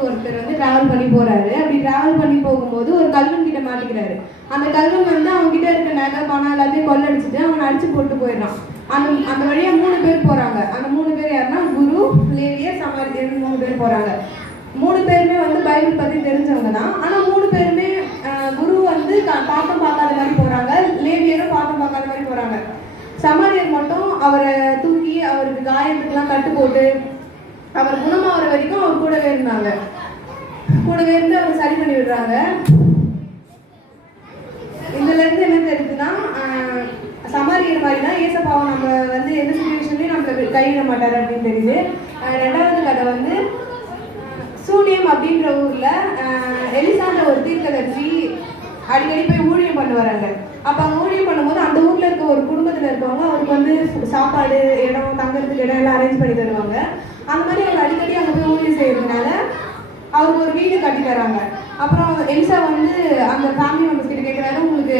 ஊருக்கு ஒருத்தர் வந்து டிராவல் பண்ணி போறாரு. அப்படி டிராவல் பண்ணி போகும்போது ஒரு கல்வன் கிட்ட மாட்டிக்கிறாரு. அந்த கல்வன் வந்து அவங்க கிட்ட இருக்க நகை பணம் எல்லாத்தையும் கொள்ளடிச்சிட்டு அவனை அடிச்சு போட்டு போயிடுறான். அந்த வழியா 3 பேர் போறாங்க. அந்த 3 பேர் யாருன்னா குரு, லேவியர், சமாரியர் 3 பேர் போறாங்க. 3 பேருமே வந்து பைபிள் பத்தி தெரிஞ்சவங்க தான். ஆனா 3 பேருமே குரு வந்து பாக்கம் பார்க்காத மாதிரி போறாங்க, லேவியரும் பாக்கம் பார்க்காத மாதிரி போறாங்க. சமாரியர் மட்டும் அவரை தூக்கி அவருக்கு காயத்துக்கெல்லாம் கட்டு போட்டு அவர் குணமாகிற வரைக்கும் அவர் கூடவே இருந்தாங்க. கூடவே இருந்து அவர் சரி பண்ணி விடுறாங்க. இதுல இருந்து என்ன தெரியுதுன்னா, சமாரியர் மாதிரி தான் ஏசப்பாவை நம்ம வந்து எந்த சுச்சுவேஷன்லையும் நம்மள கைவிட மாட்டாரு அப்படின்னு தெரியுது. 2வது கதை வந்து சூனியம் அப்படின்ற ஊர்ல எலிசான்ற ஒரு தீர்க்கதரிசி அடிக்கடி போய் ஊழியம் பண்ண வராங்க. அப்ப அவங்க ஊழியம் பண்ணும்போது அந்த ஊர்ல இருக்க ஒரு குடும்பத்துல இருக்கவங்க அவருக்கு வந்து சாப்பாடு, இடம், தங்கறதுக்கு இடம் எல்லாம் அரேஞ்ச் பண்ணி தருவாங்க. அந்த மாதிரி அவங்க அடிக்கடி அங்க போய் ஊழியம் செய்யறதுனால அவருக்கு ஒரு வீடு கட்டி தராங்க. அப்புறம் எலிசா வந்து அந்த ஃபேமிலி மெம்பர்ஸ் கிட்ட கேட்குறாரு, உங்களுக்கு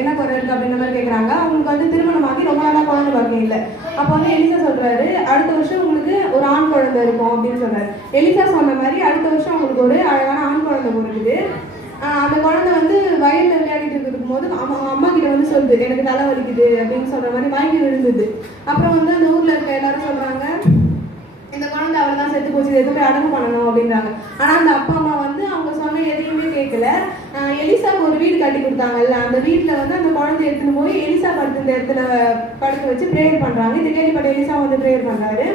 என்ன குறை இருக்கு அப்படின்ற மாதிரி கேட்குறாங்க. அவங்களுக்கு வந்து திருமணமாகி ரொம்ப நாளாக குழந்தை பாக்கியம் இல்லை. அப்போ வந்து எலிசா சொல்றாரு, அடுத்த வருஷம் உங்களுக்கு ஒரு ஆண் குழந்தை இருக்கும் அப்படின்னு சொல்றாரு. எலிசா சொன்ன மாதிரி அடுத்த வருஷம் அவங்களுக்கு ஒரு அழகான ஆண் குழந்தை பிறகுது. அந்த குழந்தை வந்து வயலில் விளையாடிட்டு இருக்கும் போது அவங்க அம்மா கிட்ட வந்து சொல்லுது, எனக்கு தலை வலிக்குது அப்படின்னு சொல்ற மாதிரி வாங்கி விழுந்தது. அப்புறம் வந்து அந்த ஊர்ல இருக்க எல்லாரும் சொல்றாங்க, இந்த குழந்தை அவள் தான் செத்து போச்சு, எது போய் அடங்கு பண்ணணும் அப்படின்றாங்க. ஆனா அந்த அப்பா அம்மா வந்து அவங்க சொன்ன எதையுமே கேட்கல. எலிசாவுக்கு ஒரு வீடு கட்டி கொடுத்தாங்கல்ல, அந்த வீட்டுல வந்து அந்த குழந்தை எடுத்துன்னு போய் எலிசா படுத்த இடத்துல படுக்க வச்சு ப்ரேயர் பண்றாங்க. இது கேள்விப்பட்ட எலிசா வந்து ப்ரேயர் பண்றாரு.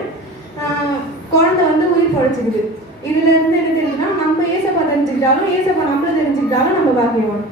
குழந்தை வந்து உயிர் படைச்சிக்குது. இதுல இருந்து என்ன தெரியுதுன்னா, நம்ம ஏசப்பா தெரிஞ்சுக்கிட்டாலும் ஏசப்பா நம்மள தெரிஞ்சுக்கிட்டாலும் நம்ம பாக்கியம்.